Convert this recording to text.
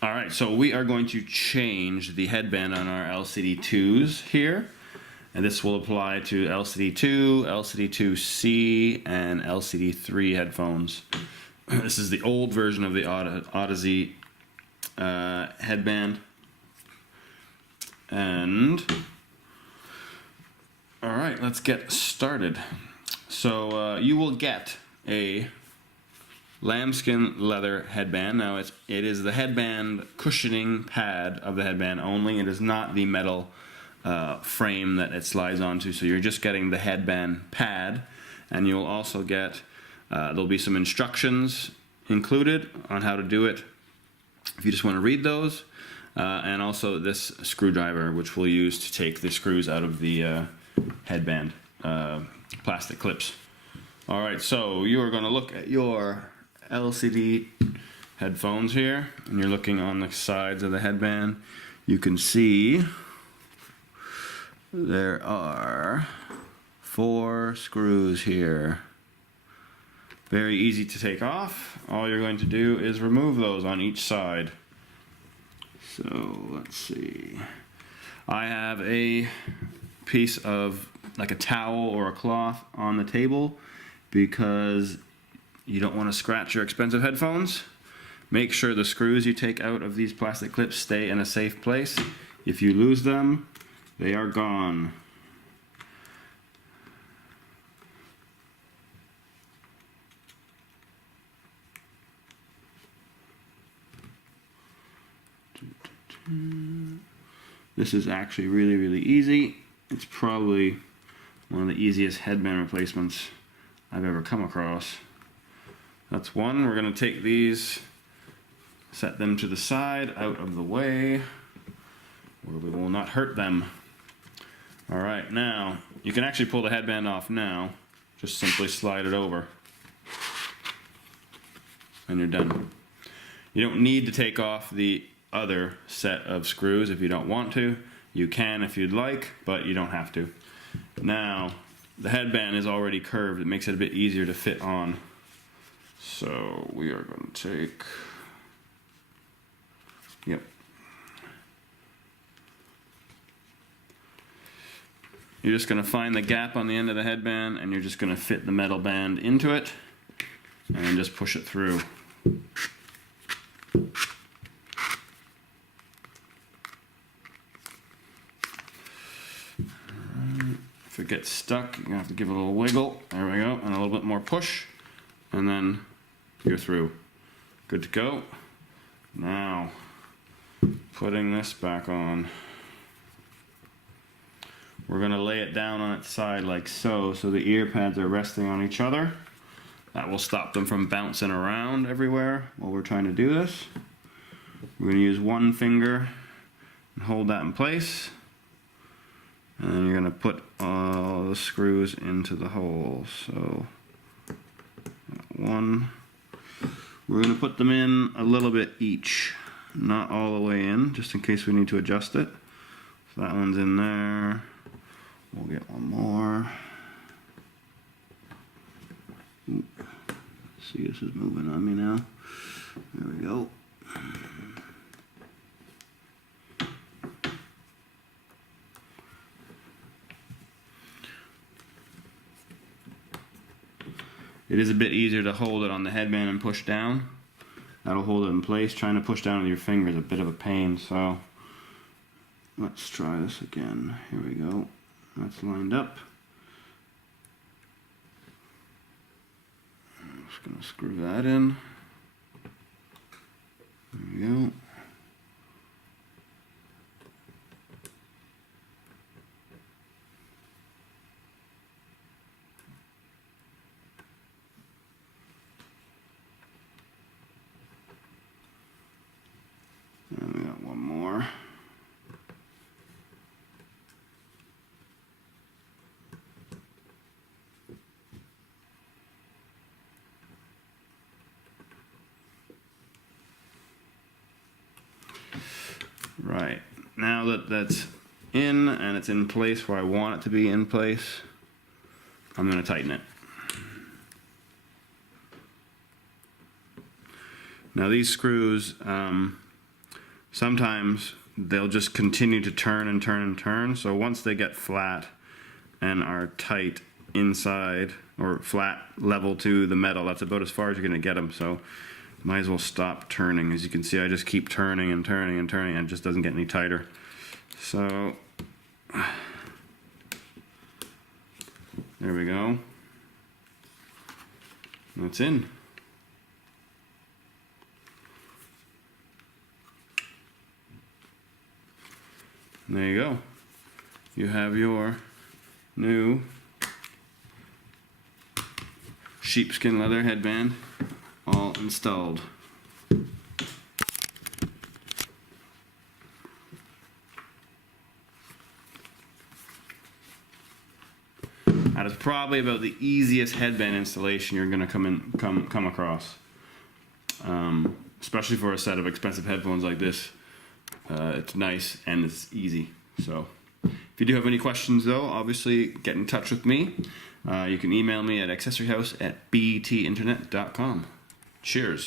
All right, so we are going to change the headband on our LCD2s here. And this will apply to LCD2, LCD-2C, and LCD-3 headphones. This is the old version of the Audeze headband. And, all right, let's get started. So you will get a lambskin leather headband. Now it is the headband cushioning pad of the headband only. It is not the metal frame that it slides onto, so you're just getting the headband pad. And you'll also get, there'll be some instructions included on how to do it if you just want to read those, and also this screwdriver, which we'll use to take the screws out of the headband plastic clips. All right, so you are going to look at your LCD headphones here, and you're looking on the sides of the headband. You can see there are 4 screws here. Very easy to take off. All you're going to do is remove those on each side. So let's see. I have a piece of like a towel or a cloth on the table because you don't want to scratch your expensive headphones. Make sure the screws you take out of these plastic clips stay in a safe place. If you lose them, they are gone. This is actually really easy. It's probably one of the easiest headband replacements I've ever come across. That's one. We're going to take these, set them to the side, out of the way, where we will not hurt them. All right, now, you can actually pull the headband off now. Just simply slide it over. And you're done. You don't need to take off the other set of screws if you don't want to. You can if you'd like, but you don't have to. Now, the headband is already curved. It makes it a bit easier to fit on. So we are going to take, yep. You're just going to find the gap on the end of the headband, and you're just going to fit the metal band into it and then just push it through. If it gets stuck, you're going to have to give it a little wiggle. There we go. And a little bit more push. And then you're through. Good to go. Now, putting this back on. We're going to lay it down on its side like so the ear pads are resting on each other. That will stop them from bouncing around everywhere while we're trying to do this. We're going to use one finger and hold that in place. And then you're going to put all the screws into the hole. So, one. We're going to put them in a little bit each. Not all the way in, just in case we need to adjust it. So that one's in there. We'll get one more. Ooh. See, this is moving on me now. There we go. It is a bit easier to hold it on the headband and push down. That'll hold it in place. Trying to push down with your finger is a bit of a pain, so let's try this again. Here we go. That's lined up. I'm just going to screw that in. There we go. And we got one more. Right, now that that's in and it's in place where I want it to be in place, I'm going to tighten it. Now these screws, sometimes they'll just continue to turn and turn and turn. So once they get flat and are tight inside, or flat level to the metal, that's about as far as you're going to get them. So might as well stop turning. As you can see, I just keep turning and turning and turning, and it just doesn't get any tighter. So there we go. That's in. And there you go. You have your new sheepskin leather headband all installed. That is probably about the easiest headband installation you're going to come across, especially for a set of expensive headphones like this. It's nice and it's easy. So if you do have any questions, though, obviously get in touch with me. You can email me at accessoryhouse@betinternet.com. Cheers.